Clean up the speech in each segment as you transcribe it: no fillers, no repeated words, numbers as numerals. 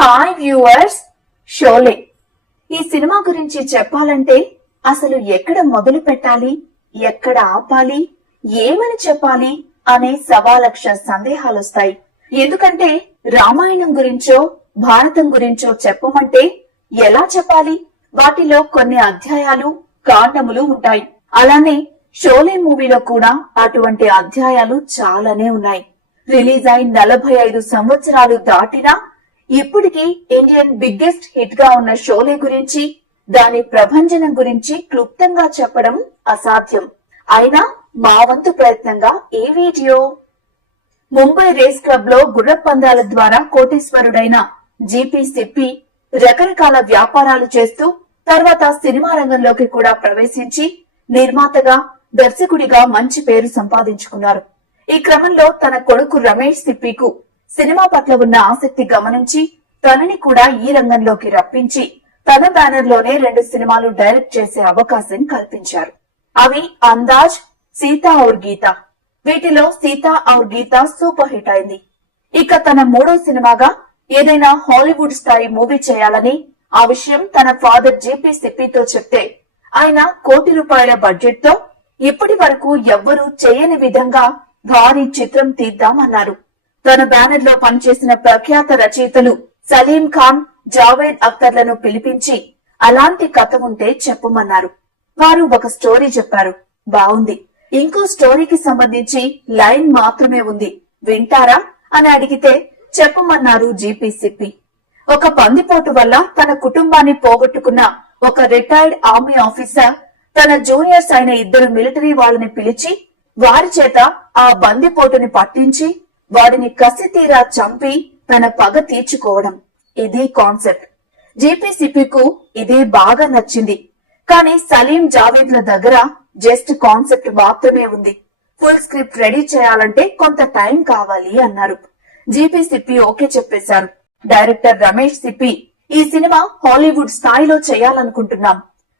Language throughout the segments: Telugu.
హాయ్ వ్యూవర్స్, షోలే ఈ సినిమా గురించి చెప్పాలంటే అసలు ఎక్కడ మొదలు పెట్టాలి, ఎక్కడ ఆపాలి, ఏమని చెప్పాలి అనే సవాలక్ష సందేహాలొస్తాయి. ఎందుకంటే రామాయణం గురించో భారతం గురించో చెప్పమంటే ఎలా చెప్పాలి? వాటిలో కొన్ని అధ్యాయాలు కాండములు ఉంటాయి. అలానే షోలే మూవీలో కూడా అటువంటి అధ్యాయాలు చాలానే ఉన్నాయి. రిలీజ్ అయి 45 సంవత్సరాలు దాటినా ఇప్పటికీ ఇండియన్ బిగ్గెస్ట్ హిట్ గా ఉన్న షోలే గురించి, దాని ప్రభంజనం గురించి క్లుప్తంగా చెప్పడం అసాధ్యం. అయినా మా వంతు ప్రయత్నంగా ఈ వీడియో. ముంబై రేస్ క్లబ్ లో గుర్ర పందాల ద్వారా కోటీశ్వరుడైన జీపీ సిప్పి రకరకాల వ్యాపారాలు చేస్తూ తర్వాత సినిమా రంగంలోకి కూడా ప్రవేశించి నిర్మాతగా, దర్శకుడిగా మంచి పేరు సంపాదించుకున్నారు. ఈ క్రమంలో తన కొడుకు రమేష్ సిప్పికు సినిమా పట్ల ఉన్న ఆసక్తి గమనించి తనని కూడా ఈ రంగంలోకి రప్పించి తన బ్యానర్ లోనే 2 సినిమాలు డైరెక్ట్ చేసే అవకాశం కల్పించారు. అవి అందాజ్, సీతా ఔర్ గీత. వీటిలో సీతా ఔర్ గీత సూపర్ హిట్ అయింది. ఇక తన 3వ సినిమాగా ఏదైనా హాలీవుడ్ స్థాయి మూవీ చేయాలని ఆ విషయం తన ఫాదర్ జీపీ సిప్పితో చెప్తే ఆయన ₹1,00,00,000 బడ్జెట్ తో ఇప్పటి వరకు ఎవ్వరూ చేయని విధంగా భారీ చిత్రం తీద్దామన్నారు. తన బ్యానర్ లో పనిచేసిన ప్రఖ్యాత రచయితలు సలీం ఖాన్, జావేద్ అఖ్తర్లను పిలిపించి అలాంటి కథ ఉంటే చెప్పమన్నారు. వారు ఒక స్టోరీ చెప్పారు. బావుంది, ఇంకో స్టోరీకి సంబంధించి లైన్ మాత్రమే ఉంది, వింటారా అని అడిగితే చెప్పమన్నారు జీపీ సిప్పి. ఒక బందిపోటు వల్ల తన కుటుంబాన్ని పోగొట్టుకున్న ఒక రిటైర్డ్ ఆర్మీ ఆఫీసర్ తన జూనియర్స్ అయిన 2 మిలిటరీ వాళ్ళని పిలిచి వారి చేత ఆ బందిపోటుని పట్టించి వాడిని కసితీరా చంపి తన పగ తీర్చుకోవడం. ఇది కాన్సెప్ట్. జీపీ సిప్పికు ఇదే బాగా నచ్చింది. కానీ సలీం, జావేద్ల దగ్గర జస్ట్ కాన్సెప్ట్ మాత్రమే ఉంది. ఫుల్ స్క్రిప్ట్ రెడీ చేయాలంటే కొంత టైం కావాలి అన్నారు. జీపీ సిప్పి ఓకే చెప్పేశారు. డైరెక్టర్ రమేష్ సిప్పి, ఈ సినిమా హాలీవుడ్ స్థాయిలో చేయాలనుకుంటున్నాం,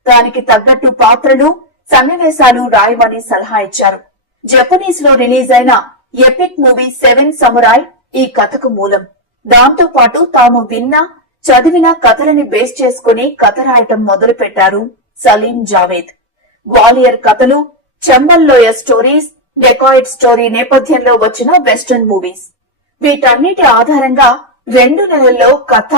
దానికి తగ్గట్టు పాత్రలు, సన్నివేశాలు రాయమని సలహా ఇచ్చారు. జపనీస్ లో రిలీజ్ అయిన ఎపిక్ మూవీ 7 సమురాయ్ ఈ కథకు మూలం. దాంతో పాటు తాము విన్న, చదివిన కథలని బేస్ చేసుకుని కథ రాయటం మొదలు పెట్టారు సలీం, జావేద్. గ్వాలియర్ కథలు, చంబల్లోయ స్టోరీస్, డెకాయిడ్ స్టోరీ నేపథ్యంలో వచ్చిన వెస్టర్న్ మూవీస్, వీటన్నిటి ఆధారంగా 2 నెలల్లో కథ,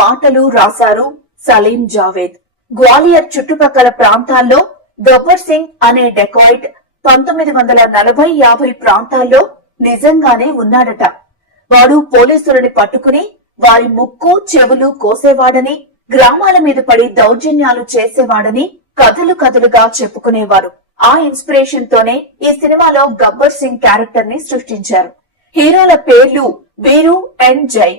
మాటలు రాశారు సలీం, జావేద్. గ్వాలియర్ చుట్టుపక్కల ప్రాంతాల్లో గబ్బర్ సింగ్ అనే డెకాయిడ్ 1940-50 ప్రాంతాల్లో నిజంగానే ఉన్నాడట. వాడు పోలీసులని పట్టుకుని వారి ముక్కు, చెవులు కోసేవాడని, గ్రామాల మీద పడి దౌర్జన్యాలు చేసేవాడని కథలు కథలుగా చెప్పుకునేవారు. ఆ ఇన్స్పిరేషన్ తోనే ఈ సినిమాలో గబ్బర్ సింగ్ క్యారెక్టర్ ని సృష్టించారు. హీరోల పేర్లు వీరు అండ్ జై.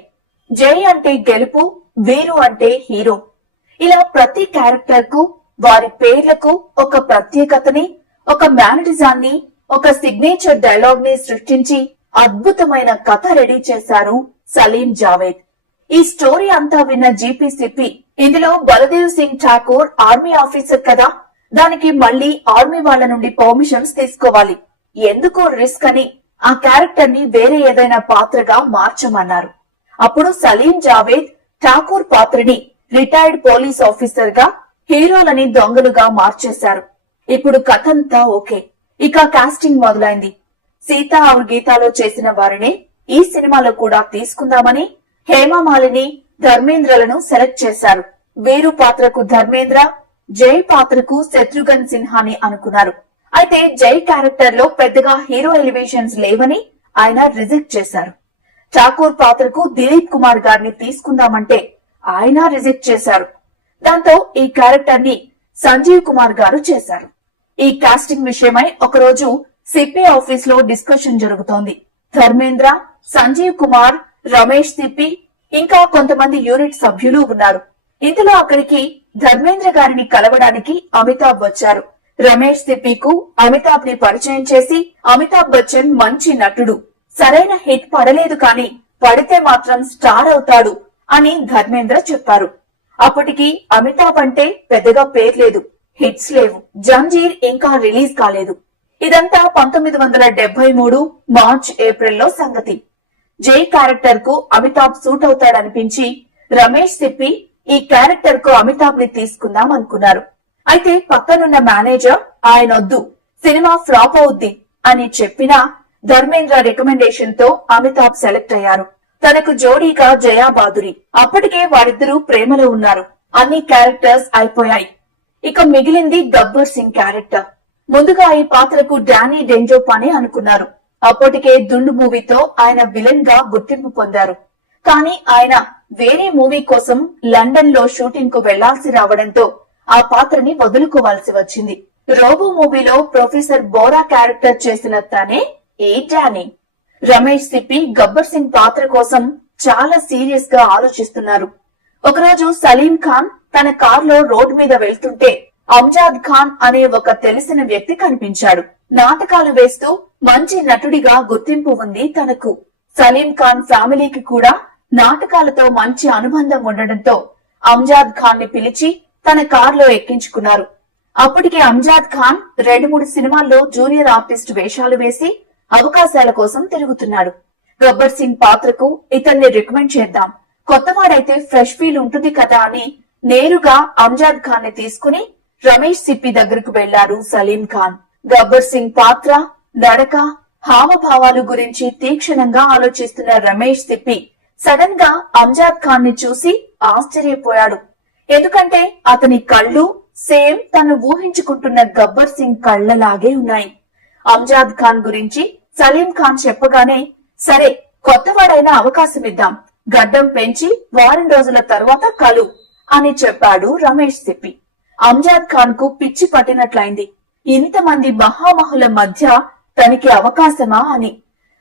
జై అంటే గెలుపు, వీరు అంటే హీరో. ఇలా ప్రతి క్యారెక్టర్ కు, వారి పేర్లకు ఒక ప్రత్యేకతని, ఒక మేనరిజాన్ని, ఒక సిగ్నేచర్ డైలాగ్ ని సృష్టించి అద్భుతమైన కథ రెడీ చేశారు సలీం, జావేద్. ఈ స్టోరీ అంతా విన్న జీపీ సిప్పి, ఇందులో బలదేవ్ సింగ్ ఠాకూర్ ఆర్మీ ఆఫీసర్ కదా, దానికి మళ్లీ ఆర్మీ వాళ్ల నుండి పర్మిషన్స్ తీసుకోవాలి, ఎందుకో రిస్క్ అని ఆ క్యారెక్టర్ ని వేరే ఏదైనా పాత్రగా మార్చమన్నారు. అప్పుడు సలీం, జావేద్ ఠాకూర్ పాత్రని రిటైర్డ్ పోలీస్ ఆఫీసర్ గా, హీరోలని దొంగలుగా మార్చేశారు. ఇప్పుడు కథంతా ఓకే. ఇక కాస్టింగ్ మొదలైంది. సీతా ఔర్ గీతాలో చేసిన వారినే ఈ సినిమాలో కూడా తీసుకుందామని హేమమాలిని, ధర్మేంద్రలను సెలెక్ట్ చేశారు. వీరు పాత్రకు ధర్మేంద్ర, జై పాత్రకు శత్రుఘ్న్ సిన్హాని అనుకున్నారు. అయితే జై క్యారెక్టర్ లో పెద్దగా హీరో ఎలివేషన్స్ లేవని ఆయన రిజెక్ట్ చేశారు. ఠాకూర్ పాత్రకు దిలీప్ కుమార్ గారిని తీసుకుందామంటే ఆయన రిజెక్ట్ చేశారు. దాంతో ఈ క్యారెక్టర్ ని సంజీవ్ కుమార్ గారు చేశారు. ఈ కాస్టింగ్ విషయమై ఒకరోజు సిప్పి ఆఫీస్ లో డిస్కషన్ జరుగుతోంది. ధర్మేంద్ర, సంజీవ్ కుమార్, రమేష్ సిప్పి ఇంకా కొంతమంది యూనిట్ సభ్యులు ఉన్నారు. ఇందులో అక్కడికి ధర్మేంద్ర గారిని కలవడానికి అమితాబ్ వచ్చారు. రమేష్ సిప్పికు అమితాబ్ ని పరిచయం చేసి, అమితాబ్ బచ్చన్ మంచి నటుడు, సరైన హిట్ పడలేదు కానీ పడితే మాత్రం స్టార్ అవుతాడు అని ధర్మేంద్ర చెప్పారు. అప్పటికి అమితాబ్ అంటే పెద్దగా పేర్లేదు, హిట్స్ లేవు, జంజీర్ ఇంకా రిలీజ్ కాలేదు. ఇదంతా 1973 మార్చ్, ఏప్రిల్లో సంగతి. జై క్యారెక్టర్ కు అమితాబ్ సూట్ అవుతాడనిపించి రమేష్ సిప్పి ఈ క్యారెక్టర్ కు అమితాబ్ ని తీసుకుందాం అనుకున్నారు. అయితే పక్కనున్న మేనేజర్ ఆయనొద్దు, సినిమా ఫ్లాప్ అవుద్ది అని చెప్పినా ధర్మేంద్ర రికమెండేషన్ తో అమితాబ్ సెలెక్ట్ అయ్యారు. తనకు జోడీగా జయా బాదురి. అప్పటికే వారిద్దరూ ప్రేమలో ఉన్నారు. అన్ని క్యారెక్టర్స్ అయిపోయాయి. ఇక మిగిలింది గబ్బర్ సింగ్ క్యారెక్టర్. ముందుగా ఈ పాత్రకు డానీ డెంజోపానే అనుకున్నారు. అప్పటికే దుండు మూవీతో ఆయన విలన్ గా గుర్తింపు పొందారు. కానీ ఆయన వేరే మూవీ కోసం లండన్ లో షూటింగ్ కు వెళ్లాల్సి రావడంతో ఆ పాత్రని వదులుకోవాల్సి వచ్చింది. రోబో మూవీలో ప్రొఫెసర్ బోరా క్యారెక్టర్ చేసిన తనే ఈ డానీ. రమేష్ సిప్పి గబ్బర్ సింగ్ పాత్ర కోసం చాలా సీరియస్ గా ఆలోచిస్తున్నారు. ఒకరోజు సలీం ఖాన్ తన కారులో రోడ్ మీద వెళ్తుంటే అంజాద్ ఖాన్ అనే ఒక తెలిసిన వ్యక్తి కనిపించాడు. నాటకాలు వేస్తూ మంచి నటుడిగా గుర్తింపు ఉంది తనకు. సలీం ఖాన్ ఫ్యామిలీకి కూడా నాటకాలతో మంచి అనుబంధం ఉండడంతో అంజాద్ ఖాన్ ని పిలిచి తన కారులో ఎక్కించుకున్నారు. అప్పటికి అంజాద్ ఖాన్ 2-3 సినిమాల్లో జూనియర్ ఆర్టిస్ట్ వేషాలు వేసి అవకాశాల కోసం తిరుగుతున్నాడు. గబ్బర్ సింగ్ పాత్రకు ఇతన్ని రికమెండ్ చేద్దాం, కొత్తవాడైతే ఫ్రెష్ ఫీల్ ఉంటుంది కదా అని నేరుగా అంజాద్ ఖాన్ ని తీసుకుని రమేష్ సిప్పి దగ్గరకు వెళ్లారు సలీం ఖాన్. గబ్బర్ సింగ్ పాత్ర, నడక, హావభావాలు గురించి తీక్షణంగా ఆలోచిస్తున్న రమేష్ సిప్పి సడన్ గా అంజాద్ ఖాన్ ని చూసి ఆశ్చర్యపోయాడు. ఎందుకంటే అతని కళ్ళు సేమ్ తను ఊహించుకుంటున్న గబ్బర్ సింగ్ కళ్లలాగే ఉన్నాయి. అంజాద్ ఖాన్ గురించి సలీం ఖాన్ చెప్పగానే, సరే కొత్తవాడైన అవకాశం ఇద్దాం, గడ్డం పెంచి వారం రోజుల తర్వాత కలు అని చెప్పాడు రమేష్ సిప్పి. అంజాద్ ఖాన్ కు పిచ్చి పట్టినట్లయింది. ఇంతమంది మహామహుల మధ్య తనకి అవకాశమా అని.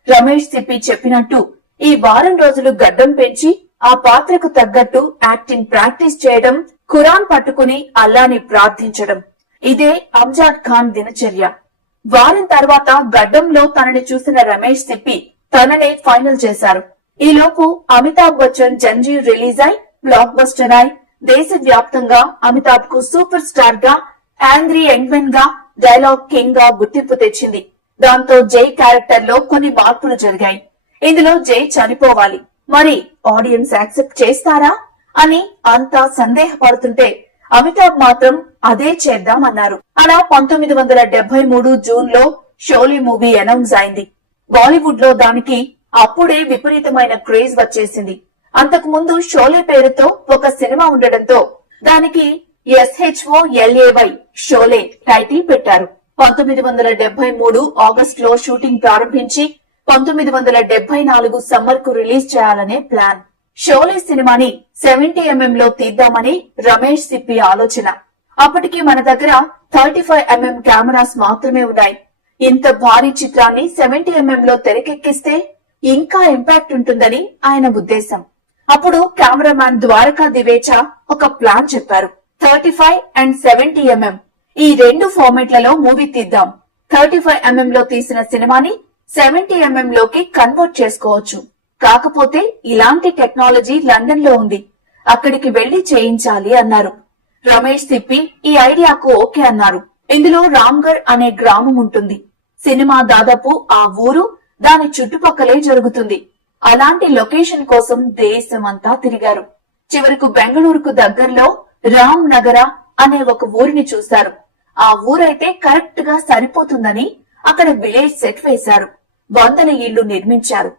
రమేష్ సిప్పి చెప్పినట్టు ఈ వారం రోజులు గడ్డం పెంచి ఆ పాత్రకు తగ్గట్టు యాక్టింగ్ ప్రాక్టీస్ చేయడం, ఖురాన్ పట్టుకుని అల్లాని ప్రార్థించడం, ఇదే అంజాద్ ఖాన్ దినచర్య. వారం తర్వాత గడ్డంలో తనని చూసిన రమేష్ సిప్పి తననే ఫైనల్ చేశారు. ఈలోపు అమితాబ్ బచ్చన్ జంజీర్ రిలీజ్ అయి బ్లాక్ బస్టర్ అయి దేశవ్యాప్తంగా అమితాబ్ కు సూపర్ స్టార్ గా, యాంగ్రీ యంగ్మెన్ గా, డైలాగ్ కింగ్ గా గుర్తింపు తెచ్చింది. దాంతో జై క్యారెక్టర్ లో కొన్ని మార్పులు జరిగాయి. ఇందులో జై చనిపోవాలి, మరి ఆడియన్స్ యాక్సెప్ట్ చేస్తారా అని అంతా సందేహపడుతుంటే అమితాబ్ మాత్రం అదే చేద్దామన్నారు. అలా 1973 జూన్ లో షోలే మూవీ అనౌన్స్ అయింది. బాలీవుడ్ లో దానికి అప్పుడే విపరీతమైన క్రేజ్ వచ్చేసింది. అంతకు ముందు షోలే పేరుతో ఒక సినిమా ఉండడంతో దానికి SHOLAY షోలే టైటిల్ పెట్టారు. 1973 ఆగస్టు లో షూటింగ్ ప్రారంభించి 1974 సమ్మర్ కు రిలీజ్ చేయాలనే ప్లాన్. షోలే సినిమాని 70mm లో తీద్దామని రమేష్ సిప్పి ఆలోచన. అప్పటికి మన దగ్గర 35mm కెమెరాస్ మాత్రమే ఉన్నాయి. ఇంత భారీ చిత్రాన్ని 70mm లో తెరకెక్కిస్తే ఇంకా ఇంపాక్ట్ ఉంటుందని ఆయన ఉద్దేశం. అప్పుడు కెమెరామ్యాన్ ద్వారకా దివేచా ఒక ప్లాన్ చెప్పారు. 35 and 70mm ఈ 2 ఫార్మాట్లలో మూవీ తీద్దాం. 35mm లో తీసిన సినిమాని 70mm లోకి కన్వర్ట్ చేసుకోవచ్చు. కాకపోతే ఇలాంటి టెక్నాలజీ లండన్ లో ఉంది, అక్కడికి వెళ్లి చేయించాలి అన్నారు. రమేష్ సిప్పి ఈ ఐడియాకు ఓకే అన్నారు. ఇందులో రామ్గఢ్ అనే గ్రామం ఉంటుంది. సినిమా దాదాపు ఆ ఊరు, దాని చుట్టుపక్కలే జరుగుతుంది. అలాంటి లొకేషన్ కోసం దేశమంతా తిరిగారు. చివరకు బెంగళూరుకు దగ్గరలో రామ్ నగర అనే ఒక ఊరిని చూశారు. ఆ ఊరైతే కరెక్ట్ గా సరిపోతుందని అక్కడ విలేజ్ సెట్ వేశారు. 100 ఇళ్లు నిర్మించారు.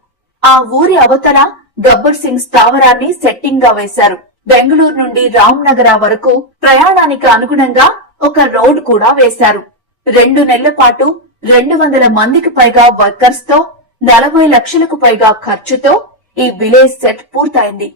ఆ ఊరి అవతల గబ్బర్ సింగ్ స్థావరాన్ని సెట్టింగ్ గా వేశారు. బెంగళూరు నుండి రామ్ నగర వరకు ప్రయాణానికి అనుగుణంగా ఒక రోడ్ కూడా వేశారు. 2 నెలల పాటు 200 మందికి పైగా వర్కర్స్ తో 40 లక్షలకు పైగా ఖర్చుతో ఈ విలేజ్ సెట్ పూర్తయింది.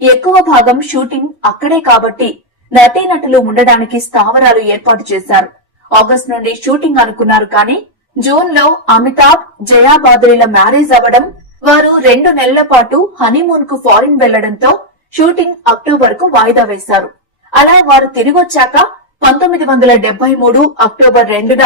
ఎక్కువ భాగం షూటింగ్ అక్కడే కాబట్టి నటీనటులు ఉండడానికి స్థావరాలు ఏర్పాటు చేశారు. ఆగస్టు నుండి షూటింగ్ అనుకున్నారు, కానీ జూన్ లో అమితాబ్, జయా బాదురిల మ్యారేజ్ అవ్వడం, వారు 2 నెలల పాటు హనీమూన్ కు ఫారిన్ వెళ్లడంతో షూటింగ్ అక్టోబర్ కు వాయిదా వేశారు. అలా వారు తిరిగొచ్చాక 1973 అక్టోబర్ 2న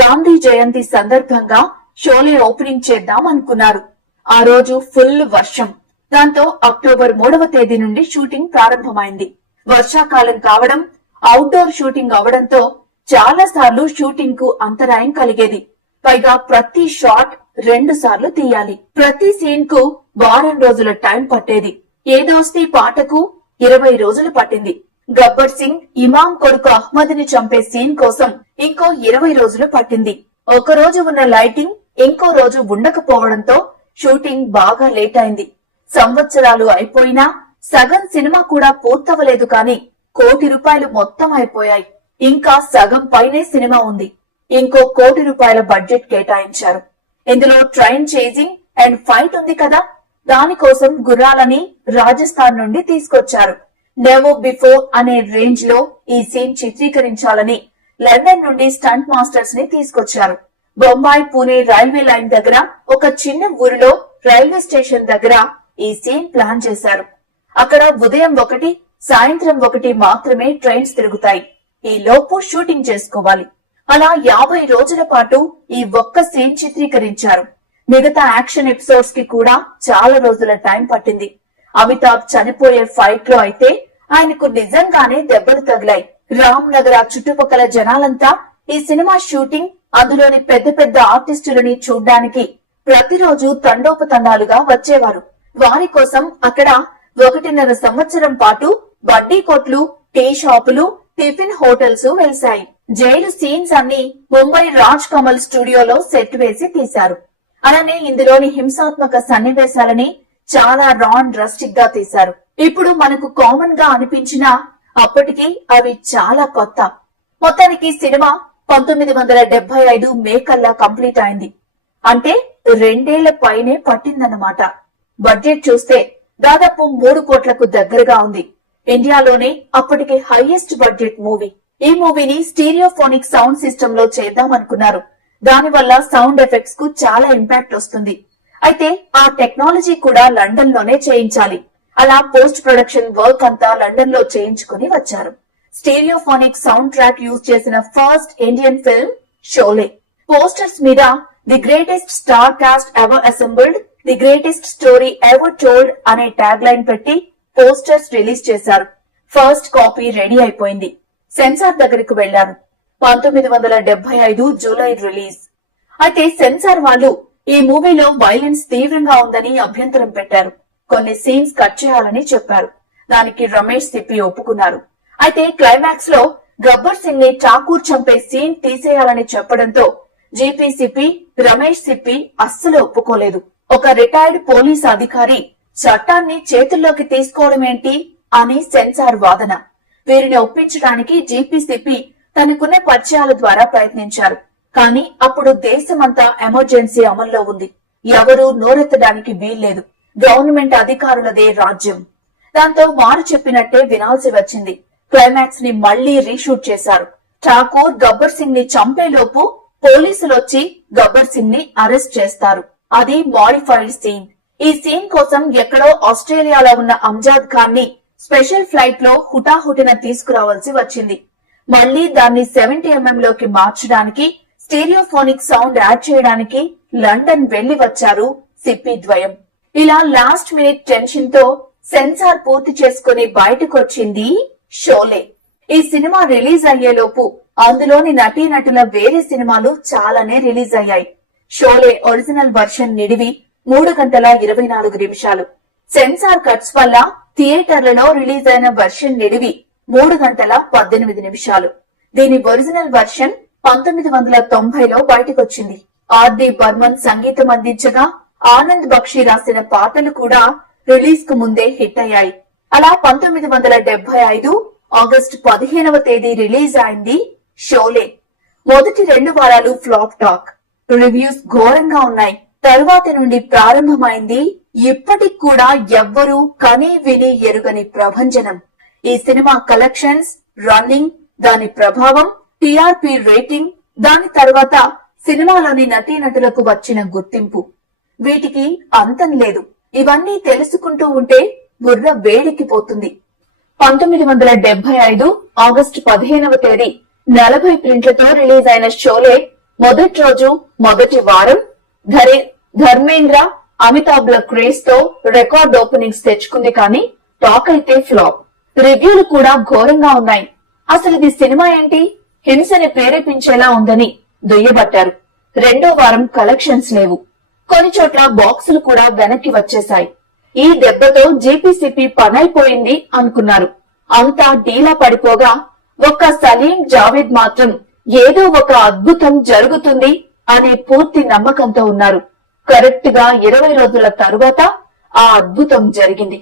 గాంధీ జయంతి సందర్భంగా షోలే ఓపెనింగ్ చేద్దాం అనుకున్నారు. ఆ రోజు ఫుల్ వర్షం. దాంతో అక్టోబర్ 3వ తేదీ నుండి షూటింగ్ ప్రారంభమైంది. వర్షాకాలం కావడం, అవుట్డోర్ షూటింగ్ అవడంతో చాలా సార్లు షూటింగ్ కు అంతరాయం కలిగేది. పైగా ప్రతి షాట్ 2 సార్లు తీయాలి. ప్రతి సీన్ కు వారం రోజుల టైం పట్టేది. ఏదోస్తి పాటకు 20 రోజులు పట్టింది. గబ్బర్ సింగ్ ఇమాం కొడుకు అహ్మద్ ని చంపే సీన్ కోసం ఇంకో 20 రోజులు పట్టింది. ఒక రోజు ఉన్న లైటింగ్ ఇంకో రోజు ఉండకపోవడంతో షూటింగ్ బాగా లేట్ అయింది. సంవత్సరాలు అయిపోయినా సగం సినిమా కూడా పూర్తవలేదు కానీ ₹1 కోటి మొత్తం అయిపోయాయి. ఇంకా సగం పైనే సినిమా ఉంది. ఇంకో ₹1 కోటి బడ్జెట్ కేటాయించారు. ఇందులో ట్రైన్ చేజింగ్ అండ్ ఫైట్ ఉంది కదా, దానికోసం గుర్రాలని రాజస్థాన్ నుండి తీసుకొచ్చారు. నెవర్ బిఫోర్ అనే రేంజ్ లో ఈ సీన్ చిత్రీకరించాలని లండన్ నుండి స్టంట్ మాస్టర్స్ ని తీసుకొచ్చారు. బొంబాయి పూణే రైల్వే లైన్ దగ్గర ఒక చిన్న ఊరిలో రైల్వే స్టేషన్ దగ్గర ఈ సీన్ ప్లాన్ చేశారు. అక్కడ ఉదయం 1, సాయంత్రం 1 మాత్రమే ట్రైన్స్ తిరుగుతాయి. ఈ లోపు షూటింగ్ చేసుకోవాలి. అలా 50 రోజుల పాటు ఈ ఒక్క సీన్ చిత్రీకరించారు. మిగతా యాక్షన్ ఎపిసోడ్స్ కి కూడా చాలా రోజుల టైం పట్టింది. అమితాబ్ చనిపోయే ఫైట్ లో అయితే ఆయనకు నిజంగానే దెబ్బలు తగిలాయి. రామ్ నగర్ చుట్టుపక్కల జనాలంతా ఈ సినిమా షూటింగ్, అందులోని పెద్ద పెద్ద ఆర్టిస్టులని చూడ్డానికి ప్రతిరోజు తండోపతండాలుగా వచ్చేవారు. వారి కోసం అక్కడ 1.5 సంవత్సరం పాటు బడ్డీ కొట్లు, టీ షాపులు, టిఫిన్ హోటల్స్ వెలిశాయి. జైలు సీన్స్ అన్ని ముంబై రాజ్ కమల్ స్టూడియోలో సెట్ వేసి తీశారు. అలానే ఇందులోని హింసాత్మక సన్నివేశాలని చాలా రా అండ్ డ్రస్టిక్ గా తీశారు. ఇప్పుడు మనకు కామన్ గా అనిపించినా అప్పటికి అవి చాలా కొత్త. మొత్తానికి సినిమా 1975 మే కల్లా కంప్లీట్ అయింది. అంటే 2 ఏళ్ల పైనే పట్టిందన్నమాట. బడ్జెట్ చూస్తే దాదాపు 3 కోట్లకు దగ్గరగా ఉంది. ఇండియాలోనే అప్పటికి హైయెస్ట్ బడ్జెట్ మూవీ. ఈ మూవీని స్టీరియోఫోనిక్ సౌండ్ సిస్టమ్ లో చేద్దామనుకున్నారు. దానివల్ల సౌండ్ ఎఫెక్ట్స్ కు చాలా ఇంపాక్ట్ వస్తుంది. అయితే ఆ టెక్నాలజీ కూడా లండన్ లోనే చేయించాలి. అలా పోస్ట్ ప్రొడక్షన్ వర్క్ అంతా లండన్ లో చేయించుకుని వచ్చారు. స్టీరియోఫోనిక్ సౌండ్ ట్రాక్ యూజ్ చేసిన first Indian film Sholay. Posters మీద the greatest star cast ever assembled, the greatest story ever told అనే ట్యాగ్ లైన్ పెట్టి పోస్టర్స్ రిలీజ్ చేశారు. ఫస్ట్ కాపీ రెడీ అయిపోయింది. సెన్సార్ దగ్గరకు వెళ్లారు. 1975 జూలై రిలీజ్. అయితే సెన్సార్ వాళ్ళు ఈ మూవీలో వైలెన్స్ తీవ్రంగా ఉందని అభ్యంతరం పెట్టారు. కొన్ని సీన్స్ కట్ చేయాలని చెప్పారు. దానికి రమేష్ సిప్పి ఒప్పుకున్నారు. అయితే క్లైమాక్స్ లో గబ్బర్ సింగ్ ని ఠాకూర్ చంపే సీన్ తీసేయాలని చెప్పడంతో జీపీ సిప్పి, రమేష్ సిప్పి అస్సలు ఒప్పుకోలేదు. ఒక రిటైర్డ్ పోలీస్ అధికారి చట్టాన్ని చేతుల్లోకి తీసుకోవడమేంటి అని సెన్సార్ వాదన. వీరిని ఒప్పించడానికి జీపీ సిప్పి తనకున్న పరిచయాల ద్వారా ప్రయత్నించారు. కానీ అప్పుడు దేశమంతా ఎమర్జెన్సీ అమల్లో ఉంది. ఎవరూ నోరెత్తడానికి వీల్లేదు. గవర్నమెంట్ అధికారులదే రాజ్యం. దాంతో వారు చెప్పినట్టే వినాల్సి వచ్చింది. క్లైమాక్స్ ని మళ్లీ రీషూట్ చేశారు. ఠాకూర్ గబ్బర్ సింగ్ ని చంపేలోపు పోలీసులొచ్చి గబ్బర్ సింగ్ ని అరెస్ట్ చేస్తారు. అది మాడిఫైడ్ సీన్. ఈ సీన్ కోసం ఎక్కడో ఆస్ట్రేలియాలో ఉన్న అంజాద్ ఖాన్ ని స్పెషల్ ఫ్లైట్ లో హుటాహుటిన తీసుకురావాల్సి వచ్చింది. మళ్లీ దాన్ని 70mm లోకి మార్చడానికి, స్టీరియోఫోనిక్ సౌండ్ యాడ్ చేయడానికి లండన్ వెళ్లి వచ్చారు సిప్పి ద్వయం. ఇలా లాస్ట్ మినిట్ టెన్షన్ తో సెన్సార్ పూర్తి చేసుకుని బయటకొచ్చింది షోలే. ఈ సినిమా రిలీజ్ అయ్యేలోపు అందులోని నటీనటుల వేరే సినిమాలు చాలానే రిలీజ్ అయ్యాయి. షోలే ఒరిజినల్ వర్షన్ నిడివి 3 గంటల 24 నిమిషాలు. సెన్సార్ కట్స్ వల్ల థియేటర్లలో రిలీజ్ అయిన వర్షన్ నిడివి 3 గంటల 18 నిమిషాలు. దీని ఒరిజినల్ వర్షన్ 1990లో బయటకొచ్చింది. ఆర్డి బర్మన్ సంగీతం అందించగా ఆనంద్ బక్షి రాసిన పాటలు కూడా రిలీజ్ కు ముందే హిట్ అయ్యాయి. అలా 1975 ఆగస్టు 15వ తేదీ రిలీజ్ అయింది షోలే. మొదటి 2 వారాలు ఫ్లాప్ టాక్, రివ్యూస్ ఘోరంగా ఉన్నాయి. తరువాత నుండి ప్రారంభమైంది ఇప్పటికి కూడా ఎవ్వరూ కనీ విని ఎరుగని ప్రభంజనం. ఈ సినిమా కలెక్షన్స్, రన్నింగ్, దాని ప్రభావం, టీఆర్పీ రేటింగ్, దాని తర్వాత సినిమాలోని నటీనటులకు వచ్చిన గుర్తింపు, వీటికి అంతం లేదు. ఇవన్నీ తెలుసుకుంటూ ఉంటే బుర్ర వేడెక్కిపోతుంది. 1975 ఆగస్టు 15వ తేదీ 40 ప్రింట్లతో రిలీజ్ అయిన షోలే మొదటి రోజు, మొదటి వారం ధర్మేంద్ర, అమితాబ్ ల క్రేజ్ తో రికార్డ్ ఓపెనింగ్స్ తెచ్చుకుంది. కానీ టాక్ అయితే ఫ్లాప్. రివ్యూలు కూడా ఘోరంగా ఉన్నాయి. అసలు ఇది సినిమా ఏంటి, హింసని ప్రేరేపించేలా ఉందని దుయ్యబట్టారు. 2వ వారం కలెక్షన్స్ లేవు. కొన్ని చోట్ల బాక్సులు కూడా వెనక్కి వచ్చేశాయి. ఈ దెబ్బతో జీపీసీపీ పనైపోయింది అనుకున్నారు. అంతా డీలా పడిపోగా ఒక్క సలీం జావేద్ మాత్రం ఏదో ఒక అద్భుతం జరుగుతుంది అనే పూర్తి నమ్మకంతో ఉన్నారు. కరెక్ట్ గా 20 రోజుల తరువాత ఆ అద్భుతం జరిగింది.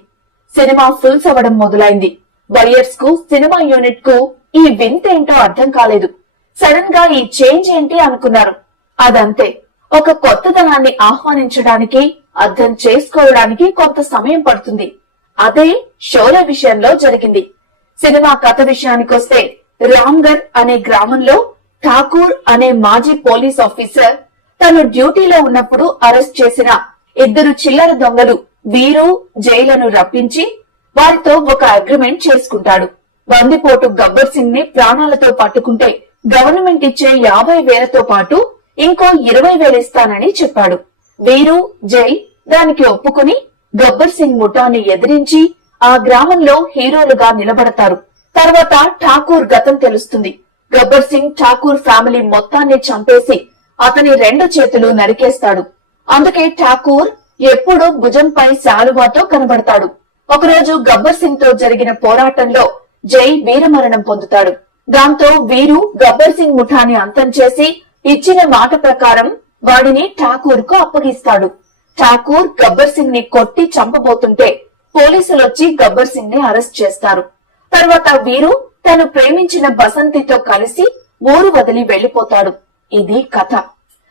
సినిమా ఫుల్స్ అవ్వడం మొదలైంది. బయర్స్ కు, సినిమా యూనిట్ కు ఈ వింతేంటో అర్థం కాలేదు. సడన్ గా ఈ చేంజ్ ఏంటి అనుకున్నారు. అదంతే, ఒక కొత్తదనాన్ని ఆహ్వానించడానికి, అర్థం చేసుకోవడానికి కొంత సమయం పడుతుంది. అదే షోలే విషయంలో జరిగింది. సినిమా కథ విషయానికొస్తే, రామ్గర్ అనే గ్రామంలో ఠాకూర్ అనే మాజీ పోలీస్ ఆఫీసర్ తను డ్యూటీలో ఉన్నప్పుడు అరెస్ట్ చేసిన 2 చిల్లర దొంగలు వీరు, జైలను రప్పించి వారితో ఒక అగ్రిమెంట్ చేసుకుంటాడు. బందిపోటు గబ్బర్ సింగ్ ని ప్రాణాలతో పట్టుకుంటే గవర్నమెంట్ ఇచ్చే 50,000తో పాటు ఇంకో 20,000 ఇస్తానని చెప్పాడు. వీరు, జై దానికి ఒప్పుకుని గబ్బర్ సింగ్ ముఠాన్ని ఎదిరించి ఆ గ్రామంలో హీరోలుగా నిలబడతారు. తర్వాత ఠాకూర్ గతం తెలుస్తుంది. గబ్బర్ సింగ్ ఠాకూర్ ఫ్యామిలీ మొత్తాన్ని చంపేసి అతని 2 చేతులు నరికేస్తాడు. అందుకే ఠాకూర్ ఎప్పుడూ భుజంపై శాలువాతో కనబడతాడు. ఒకరోజు గబ్బర్ సింగ్ తో జరిగిన పోరాటంలో జై వీరమరణం పొందుతాడు. దాంతో వీరు గబ్బర్ సింగ్ ముఠాన్ని అంతం చేసి ఇచ్చిన మాట ప్రకారం వాడిని ఠాకూర్ కు అప్పగిస్తాడు. ఠాకూర్ గబ్బర్ సింగ్ ని కొట్టి చంపబోతుంటే పోలీసులొచ్చి గబ్బర్ సింగ్ ని అరెస్ట్ చేస్తారు. తర్వాత వీరు తను ప్రేమించిన బసంతితో కలిసి ఊరు వదిలి వెళ్లిపోతాడు. ఇది కథ.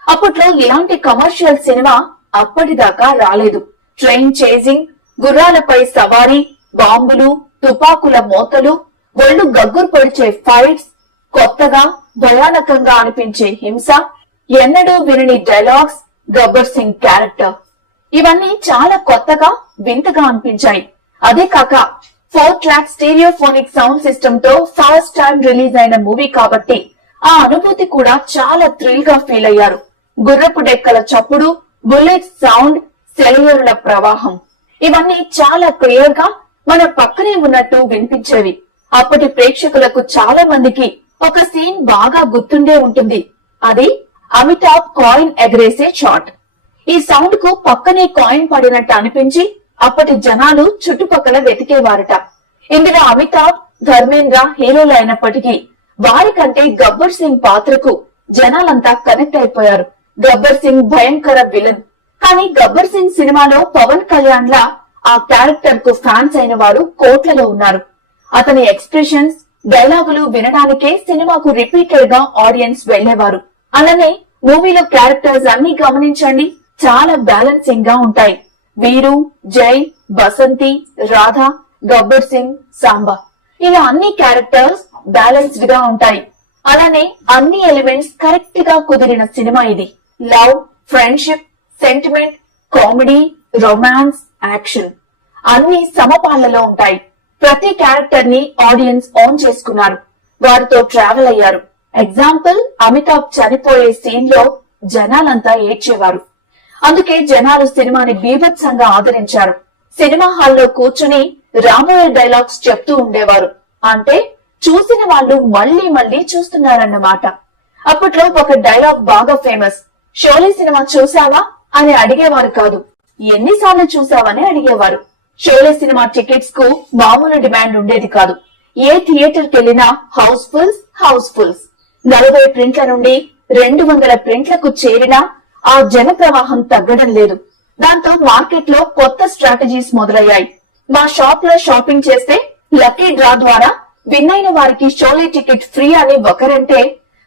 అప్పట్లో ఇలాంటి కమర్షియల్ సినిమా అప్పటిదాకా రాలేదు. ట్రైన్ చేజింగ్, గుర్రాలపై సవారీ, బాంబులు, తుపాకుల మోతలు, ఒళ్ళు గగ్గురు పొడిచే ఫైట్స్, కొత్తగా భయానకంగా అనిపించే హింస, ఎన్నడూ వినని డైలాగ్స్, గబ్బర్ సింగ్ క్యారెక్టర్, ఇవన్నీ చాలా కొత్తగా, వింతగా అనిపించాయి. అదే కాక 4 ట్రాక్ స్టీరియోఫోనిక్ సౌండ్ సిస్టమ్ తో ఫస్ట్ టైం రిలీజ్ అయిన మూవీ కాబట్టి ఆ అనుభూతి కూడా చాలా థ్రిల్ గా ఫీల్ అయ్యారు. గుర్రపు డెక్కల చప్పుడు, బుల్లెట్ సౌండ్, సెలయేరుల ప్రవాహం, ఇవన్నీ చాలా క్లియర్ గా మన పక్కనే ఉన్నట్టు వినిపించేవి. అప్పటి ప్రేక్షకులకు చాలా మందికి ఒక సీన్ బాగా గుర్తుండే ఉంటుంది. అది అమితాబ్ కాయిన్ ఎగరేసే షాట్. ఈ సౌండ్ కు పక్కనే కాయిన్ పడినట్టు అనిపించి అప్పటి జనాలు చుట్టుపక్కల వెతికేవారట. ఇందులో అమితాబ్, ధర్మేంద్ర హీరోలు అయినప్పటికీ వారికంటే గబ్బర్ సింగ్ పాత్రకు జనాలంతా కనెక్ట్ అయిపోయారు. గబ్బర్ సింగ్ భయంకర విలన్, కానీ గబ్బర్ సింగ్ సినిమాలో పవన్ కళ్యాణ్ లా ఆ క్యారెక్టర్ కు ఫ్యాన్స్ అయిన వారు కోట్లలో ఉన్నారు. అతని ఎక్స్ప్రెషన్స్, డైలాగులు వినడానికే సినిమాకు రిపీటెడ్ గా ఆడియన్స్ వెళ్లేవారు. అలానే మూవీలో క్యారెక్టర్స్ అన్ని గమనించండి, చాలా బ్యాలెన్సింగ్ గా ఉంటాయి. వీరు, జై, బసంతి, రాధ, గబ్బర్ సింగ్, సాంబా, ఇలా అన్ని క్యారెక్టర్స్ బ్యాలెన్స్డ్ గా ఉంటాయి. అలానే అన్ని ఎలిమెంట్స్ కరెక్ట్ గా కుదిరిన సినిమా ఇది. Love, friendship, sentiment, comedy, romance, action అన్ని సమపాళ్లలో ఉంటాయి. ప్రతి క్యారెక్టర్ ని ఆడియన్స్ ఓన్ చేసుకున్నారు, వారితో ట్రావెల్ అయ్యారు. ఎగ్జాంపుల్, అమితాబ్ చనిపోయే సీన్ లో జనాలంతా ఏడ్చేవారు. అందుకే జనాలు సినిమాని బీభత్సంగా ఆదరించారు. సినిమా హాల్లో కూర్చుని రాబోయే డైలాగ్స్ చెప్తూ ఉండేవారు. అంటే చూసిన వాళ్ళు మళ్లీ మళ్లీ చూస్తున్నారన్నమాట. అప్పట్లో ఒక డైలాగ్ బాగా ఫేమస్. షోలే సినిమా చూసావా అని అడిగేవారు కాదు, ఎన్నిసార్లు చూసావని అడిగేవారు. షోలే సినిమా టికెట్స్ కు మామూలు డిమాండ్ ఉండేది కాదు. ఏ థియేటర్ కెళ్లినా హౌస్ ఫుల్స్. 40 ప్రింట్ల నుండి 200 ప్రింట్లకు చేరినా ఆ జన ప్రవాహం తగ్గడం లేదు. దాంతో మార్కెట్ లో కొత్త స్ట్రాటజీస్ మొదలయ్యాయి. మా షాప్ లో షాపింగ్ చేస్తే లక్కీ డ్రా ద్వారా విన్ అయిన వారికి షోలే టికెట్ ఫ్రీ అని ఒకరంటే,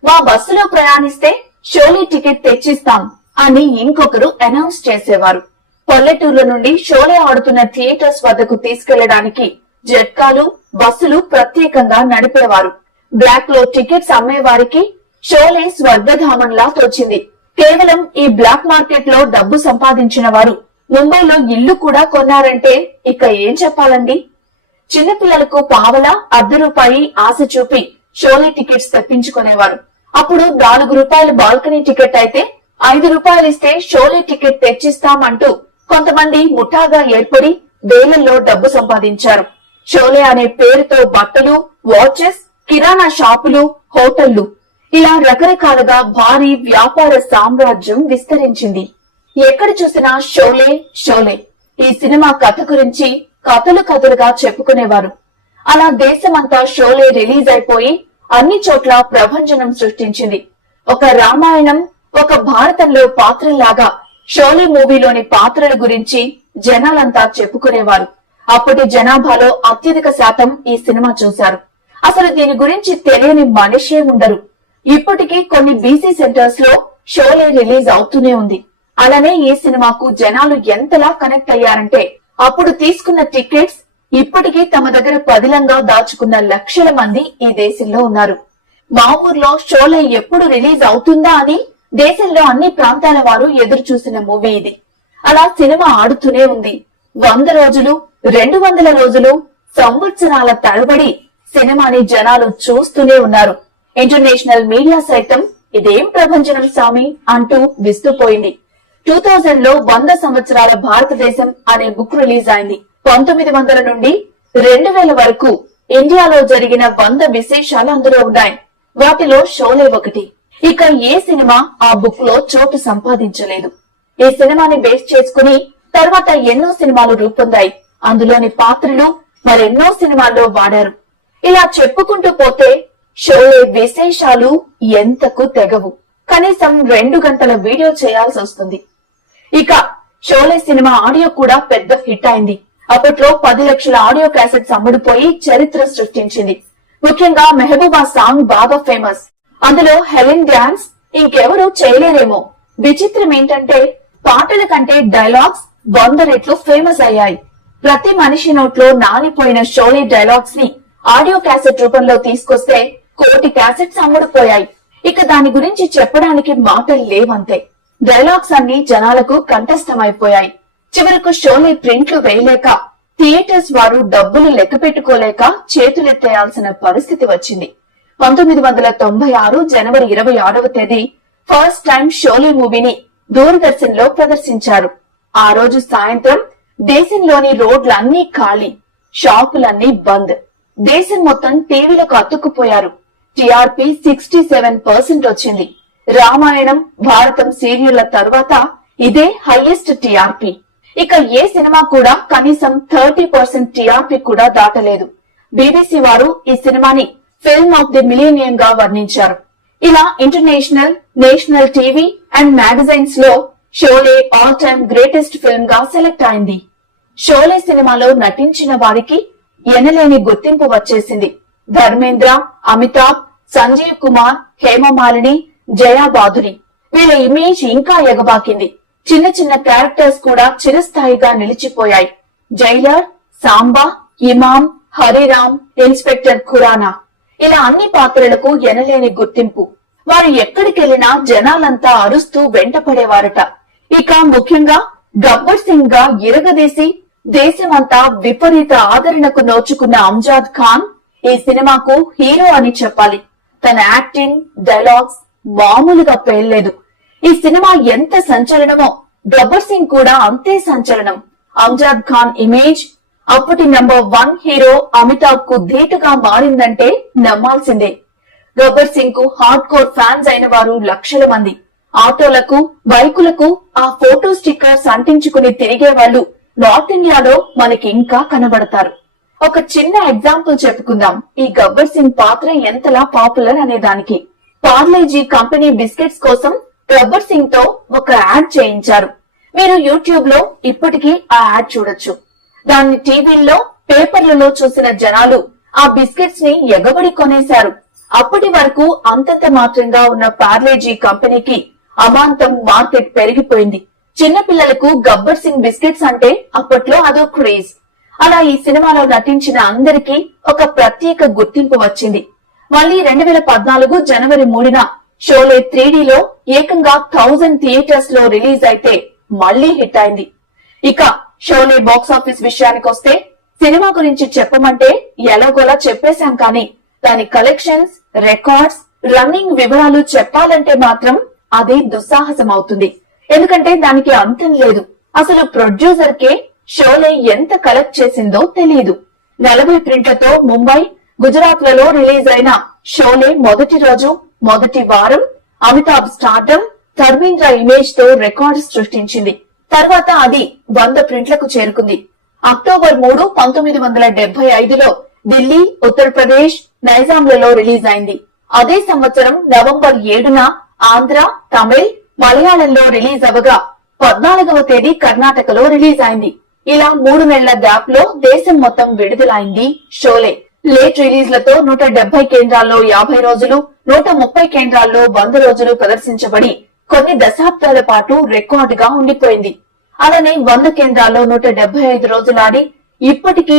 మా బస్సులో ప్రయాణిస్తే షోలే టికెట్ తెచ్చిస్తాం అని ఇంకొకరు అనౌన్స్ చేసేవారు. పల్లెటూర్ల నుండి షోలే ఆడుతున్న థియేటర్స్ వద్దకు తీసుకెళ్లడానికి జట్కాలు, బస్సులు ప్రత్యేకంగా నడిపేవారు. బ్లాక్ లో టికెట్స్ అమ్మే వారికి షోలే స్వర్గధామంలా తోచింది. కేవలం ఈ బ్లాక్ మార్కెట్ లో డబ్బు సంపాదించిన వారు ముంబైలో ఇల్లు కూడా కొన్నారంటే ఇక ఏం చెప్పాలండి. చిన్నపిల్లలకు పావలా, ₹1 ఆశ చూపి షోలే టికెట్స్ తెప్పించుకునేవారు. అప్పుడు ₹4 బాల్కనీ టికెట్ అయితే ₹5 ఇస్తే షోలే టికెట్ తెచ్చిస్తామంటూ కొంతమంది ముఠాగా ఏర్పడి వేలల్లో డబ్బు సంపాదించారు. షోలే అనే పేరుతో బట్టలు, వాచెస్, కిరాణా షాపులు, హోటళ్లు, ఇలా రకరకాలుగా భారీ వ్యాపార సామ్రాజ్యం విస్తరించింది. ఎక్కడ చూసినా షోలే షోలే. ఈ సినిమా కథ గురించి కథలుగా చెప్పుకునేవారు. అలా దేశమంతా షోలే రిలీజ్ అయిపోయి అన్ని చోట్ల ప్రభంజనం సృష్టించింది. ఒక రామాయణం, ఒక భారతంలో పాత్రలాగా షోలే మూవీలోని పాత్రల గురించి జనాలంతా చెప్పుకునేవారు. అప్పటి జనాభాలో అత్యధిక శాతం ఈ సినిమా చూశారు. అసలు దీని గురించి తెలియని మనిషే ఉండరు. ఇప్పటికీ కొన్ని బీసీ సెంటర్స్ లో షోలే రిలీజ్ అవుతూనే ఉంది. అలానే ఈ సినిమాకు జనాలు ఎంతలా కనెక్ట్ అయ్యారంటే అప్పుడు తీసుకున్న టికెట్స్ ఇప్పటికీ తమ దగ్గర పదిలంగా దాచుకున్న లక్షల మంది ఈ దేశంలో ఉన్నారు. మా ఊర్లో షోలే ఎప్పుడు రిలీజ్ అవుతుందా అని దేశంలో అన్ని ప్రాంతాల వారు ఎదురు చూసిన మూవీ ఇది. అలా సినిమా ఆడుతూనే ఉంది. 100 రోజులు, 200 రోజులు, సంవత్సరాల తరబడి సినిమాని జనాలు చూస్తూనే ఉన్నారు. ఇంటర్నేషనల్ మీడియా సైతం ఇదేం ప్రభంజనం సామి అంటూ విస్తుపోయింది. 2000 లో 100 సంవత్సరాల భారతదేశం అనే బుక్ రిలీజ్ అయింది. 1900 నుండి 2000 వరకు ఇండియాలో జరిగిన 100 విశేషాలు అందులో ఉన్నాయి. వాటిలో షోలే ఒకటి. ఇక ఏ సినిమా ఆ బుక్ లో చోటు సంపాదించలేదు. ఈ సినిమాని బేస్ చేసుకుని తర్వాత ఎన్నో సినిమాలు రూపొందాయి. అందులోని పాత్రలు మరెన్నో సినిమాల్లో వాడారు. ఇలా చెప్పుకుంటూ పోతే షోలే విశేషాలు ఎంతకు తెగవు. కనీసం 2 గంటల వీడియో చేయాల్సి వస్తుంది. ఇక షోలే సినిమా ఆడియో కూడా పెద్ద హిట్ అయింది. అప్పట్లో 10 లక్షల ఆడియో క్యాసెట్స్ అమ్ముడుపోయి చరిత్ర సృష్టించింది. ముఖ్యంగా మెహబూబా సాంగ్ బాగా ఫేమస్. అందులో హెలెన్ డాన్స్ ఇంకెవరూ చేయలేరేమో. విచిత్రం ఏంటంటే పాటల కంటే డైలాగ్స్ 100 రెట్లు ఫేమస్ అయ్యాయి. ప్రతి మనిషి నోట్లో నానిపోయిన షోలే డైలాగ్స్ ని ఆడియో క్యాసెట్ రూపంలో తీసుకొస్తే 1 కోటి క్యాసెట్స్ అమ్ముడుపోయాయి. ఇక దాని గురించి చెప్పడానికి మాటలు లేవంతే. డైలాగ్స్ అన్ని జనాలకు కంఠస్థమైపోయాయి. చివరకు షోలే ప్రింట్లు వేయలేక థియేటర్స్ వారు డబ్బులు లెక్క పెట్టుకోలేక చేతులెత్తేయాల్సిన పరిస్థితి వచ్చింది. 1996 జనవరి 26వ తేదీ ఫస్ట్ టైం షోలే మూవీని దూరదర్శన్ లో ప్రదర్శించారు. ఆ రోజు సాయంత్రం దేశంలోని రోడ్లన్నీ ఖాళీ, షాపులన్నీ బంద్. దేశం మొత్తం టీవీలకు అతుక్కుపోయారు. టీఆర్పీ 67% వచ్చింది. రామాయణం, భారతం సీరియళ్ల తర్వాత ఇదే హైయెస్ట్ టీఆర్పీ. ఇక ఏ సినిమా కూడా కనీసం 30% టీఆర్పీ కూడా దాటలేదు. బీబీసీ వారు ఈ సినిమాని ఫిల్మ్ ఆఫ్ ది మిలీనియం గా వర్ణించారు. ఇలా international, national TV and magazines లో Sholay all time greatest film గా సెలెక్ట్ అయింది. షోలే సినిమాలో నటించిన వారికి ఎనలేని గుర్తింపు వచ్చేసింది. ధర్మేంద్ర, అమితాబ్, సంజీవ్ కుమార్, హేమమాలిని, జయా బాధురి వీళ్ళ ఇమేజ్ ఇంకా ఎగబాకింది. చిన్న చిన్న క్యారెక్టర్స్ కూడా చిరస్థాయిగా నిలిచిపోయాయి. జైలర్, సాంబా, ఇమాం, హరిరామ్, ఇన్స్పెక్టర్ ఖురానా ఇలా అన్ని పాత్రలకు ఎనలేని గుర్తింపు. వారు ఎక్కడికెళ్లినా జనాలంతా అరుస్తూ వెంటపడేవారట. ఇక ముఖ్యంగా గబ్బర్ సింగ్ గా ఇరగదీసి దేశమంతా విపరీత ఆదరణకు నోచుకున్న అంజాద్ ఖాన్ ఈ సినిమాకు హీరో అని చెప్పాలి. తన యాక్టింగ్, డైలాగ్స్ మామూలుగా పేర్లేదు. ఈ సినిమా ఎంత సంచలనమో గబ్బర్ సింగ్ కూడా అంతే సంచలనం. అంజాద్ ఖాన్ ఇమేజ్ అప్పటి నంబర్ 1 హీరో అమితాబ్ కు ధీటుగా మారిందంటే నమ్మాల్సిందే. గబ్బర్ సింగ్ కు హార్డ్ కోర్ ఫ్యాన్స్ అయిన వారు లక్షల మంది. ఆటోలకు, బైకులకు ఆ ఫోటో స్టిక్కర్స్ అంటించుకుని తిరిగే వాళ్ళు నార్త్ ఇండియాలో మనకి ఇంకా కనబడతారు. ఒక చిన్న ఎగ్జాంపుల్ చెప్పుకుందాం ఈ గబ్బర్ సింగ్ పాత్ర ఎంతలా పాపులర్ అనే దానికి. పార్లేజీ కంపెనీ బిస్కెట్స్ కోసం గబ్బర్ సింగ్ తో ఒక యాడ్ చేయించారు. మీరు యూట్యూబ్ లో ఇప్పటికీ ఆ యాడ్ చూడొచ్చు. దాన్ని టీవీల్లో, పేపర్లలో చూసిన జనాలు ఆ బిస్కెట్స్ ని ఎగబడి కొనేశారు. అప్పటి వరకు అంతంత మాత్రంగా ఉన్న పార్లేజీ కంపెనీకి అమాంతం మార్కెట్ పెరిగిపోయింది. చిన్నపిల్లలకు గబ్బర్ సింగ్ బిస్కెట్స్ అంటే అప్పట్లో అదో క్రేజ్. అలా ఈ సినిమాలో నటించిన అందరికీ ఒక ప్రత్యేక గుర్తింపు వచ్చింది. మళ్ళీ 2014 జనవరి 3న షోలే 3Dలో ఏకంగా 1000 థియేటర్స్ లో రిలీజ్ అయితే మళ్లీ హిట్ అయింది. ఇక షోలే బాక్సాఫీస్ విషయానికొస్తే సినిమా గురించి చెప్పమంటే ఎలాగోలా చెప్పేశాం, కానీ దాని కలెక్షన్స్, రికార్డ్స్, రన్నింగ్ వివరాలు చెప్పాలంటే మాత్రం అది దుస్సాహసం అవుతుంది. ఎందుకంటే దానికి అంతం లేదు. అసలు ప్రొడ్యూసర్ కే షోలే ఎంత కలెక్ట్ చేసిందో తెలియదు. 40 ప్రింట్లతో ముంబై, గుజరాత్ లలో రిలీజ్ అయిన షోలే మొదటి రోజు, మొదటి వారం అమితాబ్ స్టార్డమ్, ధర్మేంద్ర ఇమేజ్ తో రికార్డు సృష్టించింది. తర్వాత అది 100 ప్రింట్లకు చేరుకుంది. అక్టోబర్ 3, 1975లో ఢిల్లీ, ఉత్తరప్రదేశ్, నైజాంలలో రిలీజ్ అయింది. అదే సంవత్సరం నవంబర్ 7న ఆంధ్ర, తమిళ్, మలయాళంలో రిలీజ్ అవగా 14వ తేదీ కర్ణాటకలో రిలీజ్ అయింది. ఇలా 3 నెలల గ్యాప్ లో దేశం మొత్తం విడుదలైంది షోలే. లేట్ రిలీజ్లతో 170 కేంద్రాల్లో 50 రోజులు, 130 కేంద్రాల్లో 100 రోజులు ప్రదర్శించబడి కొన్ని దశాబ్దాల పాటు రికార్డుగా ఉండిపోయింది. అలానే 100 కేంద్రాల్లో 175 రోజులాడి ఇప్పటికీ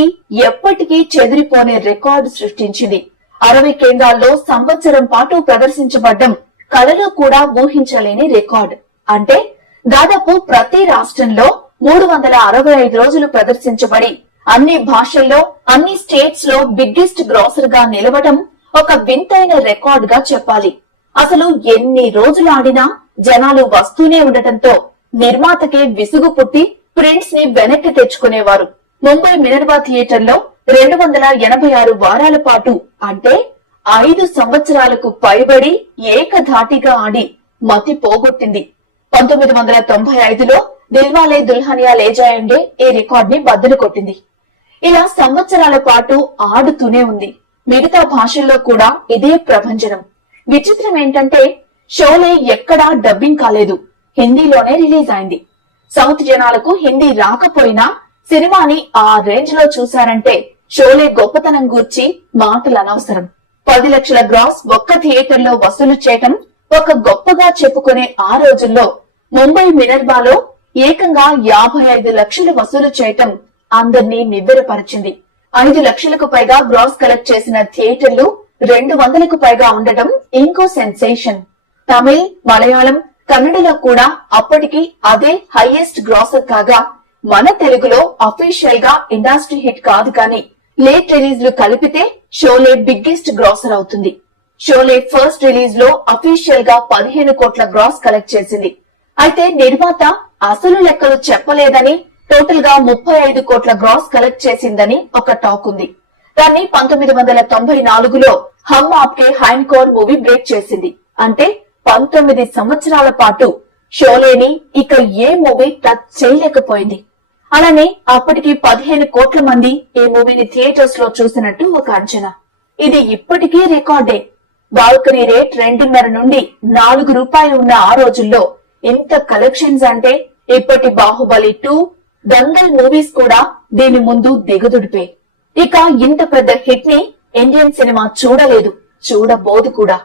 ఎప్పటికీ చెదిరిపోనే రికార్డు సృష్టించింది. 60 కేంద్రాల్లో సంవత్సరం పాటు ప్రదర్శించబడ్డం కలలో కూడా ఊహించలేని రికార్డు. అంటే దాదాపు ప్రతి రాష్ట్రంలో 365 రోజులు ప్రదర్శించబడి అన్ని భాషల్లో, అన్ని స్టేట్స్ లో బిగ్గెస్ట్ గ్రాసర్ గా నిలవడం ఒక వింతైన రికార్డ్ గా చెప్పాలి. అసలు ఎన్ని రోజులు ఆడినా జనాలు వస్తూనే ఉండటంతో నిర్మాతకే విసుగు పుట్టి ప్రింట్స్ ని వెనక్కి తెచ్చుకునేవారు. ముంబై మినర్వా థియేటర్ లో 286 వారాల పాటు, అంటే 5 సంవత్సరాలకు పైబడి ఏకధాటిగా ఆడి మతి పోగొట్టింది. 1995లో దిల్వాలే దుల్హనియా లే జాయేంగే ఈ రికార్డ్ ని బద్దలు కొట్టింది. ఇలా సంవత్సరాల పాటు ఆడుతూనే ఉంది. మిగతా భాషల్లో కూడా ఇదే ప్రభంజనం. విచిత్రం ఏంటంటే షోలే ఎక్కడా డబ్బింగ్ కాలేదు, హిందీలోనే రిలీజ్ అయింది. సౌత్ జనాలకు హిందీ రాకపోయినా సినిమాని ఆ రేంజ్ లో చూశారంటే షోలే గొప్పతనం గూర్చి మాటలు అనవసరం. 10 లక్షల గ్రాస్ ఒక్క థియేటర్ లో వసూలు చేయటం ఒక గొప్పగా చెప్పుకునే ఆ రోజుల్లో ముంబై మినర్వాలో ఏకంగా 55 లక్షలు వసూలు చేయటం అందర్నీ నివ్వెరపరిచింది. 5 లక్షలకు పైగా గ్రాస్ కలెక్ట్ చేసిన థియేటర్లు 200కు పైగా ఉండటం ఇంకో సెన్సేషన్. తమిళ్, మలయాళం, కన్నడలో కూడా అప్పటికి అదే హైయెస్ట్ గ్రాసర్ కాగా మన తెలుగులో అఫీషియల్ గా ఇండస్ట్రీ హిట్ కాదు కానీ లేట్ రిలీజ్లు కలిపితే షోలే బిగ్గెస్ట్ గ్రాసర్ అవుతుంది. షోలే ఫస్ట్ రిలీజ్ లో అఫీషియల్ గా 15 కోట్ల గ్రాస్ కలెక్ట్ చేసింది. అయితే నిర్మాత అసలు లెక్కలు చెప్పలేదని టోటల్ గా 35 కోట్ల గ్రాస్ కలెక్ట్ చేసిందని ఒక టాక్ ఉంది. దాన్ని 1994లో హమ్ ఆప్కే హైన్కోర్ మూవీ బ్రేక్ చేసింది. అంటే 19 సంవత్సరాల పాటు షోలేని ఇక ఏ మూవీ టచ్ చేయలేకపోయింది. అలానే అప్పటికి 15 కోట్ల మంది ఈ మూవీని థియేటర్స్ లో చూసినట్టు ఒక అంచనా. ఇది ఇప్పటికీ రికార్డే. బాల్కనీ రేట్ 2.5 నుండి 4 రూపాయలు ఉన్న ఆ రోజుల్లో ఇంత కలెక్షన్స్ అంటే ఇప్పటి బాహుబలి 2, దంగల్ మూవీస్ కూడా దీని ముందు దిగదుడిపే. ఇక ఇంత పెద్ద హిట్ ని ఇండియన్ సినిమా చూడలేదు, చూడబోదు కూడా.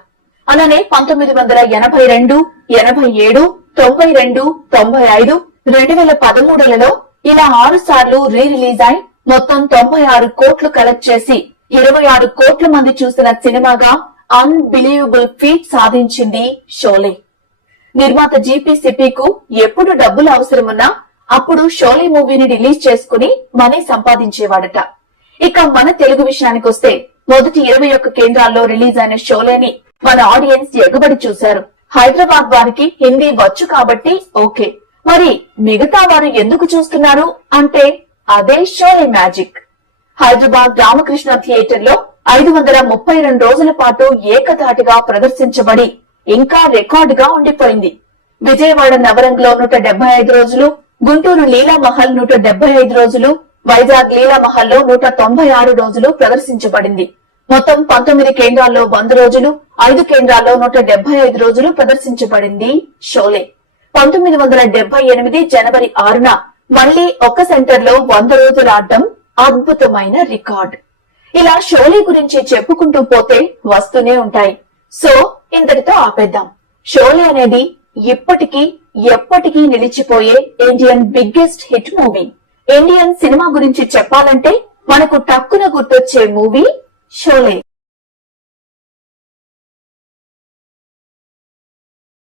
అలానే 1982, 87, 92, 95, 2013లలో ఇలా 6 సార్లు రీ రిలీజ్ అయి మొత్తం 96 కోట్లు కలెక్ట్ చేసి 26 కోట్ల మంది చూసిన సినిమాగా అన్బిలీవబుల్ ఫీట్ సాధించింది షోలే. నిర్మాత జీపీసీపీకు ఎప్పుడు డబ్బులు అవసరమున్నా అప్పుడు షోలే మూవీని రిలీజ్ చేసుకుని మనీ సంపాదించేవాడట. ఇక మన తెలుగు విషయానికొస్తే మొదటి 21 కేంద్రాల్లో రిలీజ్ అయిన షోలేని మన ఆడియన్స్ ఎగబడి చూశారు. హైదరాబాద్ వారికి హిందీ వచ్చు కాబట్టి ఓకే, మరి మిగతా వారు ఎందుకు చూస్తున్నారు అంటే అదే షోలే మ్యాజిక్. హైదరాబాద్ రామకృష్ణ థియేటర్ లో 532 రోజుల పాటు ఏకధాటిగా ప్రదర్శించబడి ఇంకా రికార్డుగా ఉండిపోయింది. విజయవాడ నవరంగ్ లో 175 రోజులు, గుంటూరు లీలామహల్ 175 రోజులు, వైజాగ్ లీలామహల్లో 196 రోజులు ప్రదర్శించబడింది. మొత్తం 19 కేంద్రాల్లో 100 రోజులు, 5 కేంద్రాల్లో 175 రోజులు ప్రదర్శించబడింది షోలే. 1978 జనవరి 6న మళ్లీ ఒక సెంటర్ లో 100 రోజులు ఆడటం అద్భుతమైన రికార్డ్. ఇలా షోలే గురించి చెప్పుకుంటూ పోతే వస్తూనే ఉంటాయి. సో ఇంతటితో ఆపేద్దాం. షోలే అనేది ఇప్పటికీ ఎప్పటికీ నిలిచిపోయే Indian biggest hit movie. Indian cinema గురించి చెప్పాలంటే మనకు టక్కున గుర్తొచ్చే మూవీ షోలే.